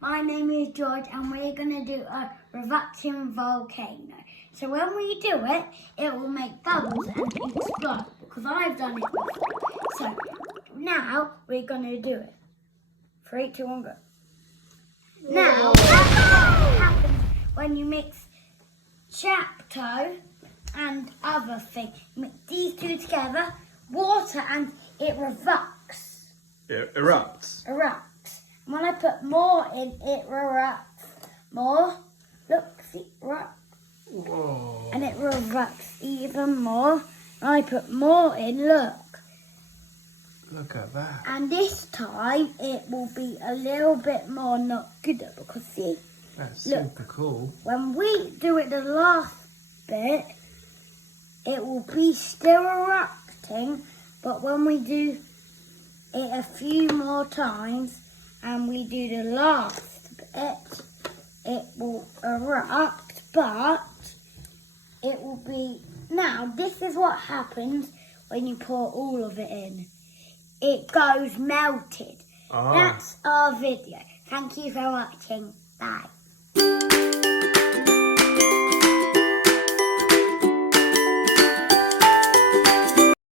My name is George and we're going to do a erupting volcano. So when we do it, it will make bubbles and explode because I've done it before. So now we're going to do it. 3, 2, 1, go. Now, what happens when you mix Chapto and other thing? Mix these two together, water, and it erupts. It erupts. Erupts. And when I put more in, it erupts more. Look, see, erupts. Whoa. And it erupts even more. And I put more in, look. Look at that. And this time it will be a little bit more not good because see, That's look, super cool. when we do it the last bit, it will be still erupting, but when we do it a few more times and we do the last bit, it will erupt, but it will be... Now, this is what happens when you pour all of it in. It goes melted. Ah. That's our video. Thank you for watching. Bye.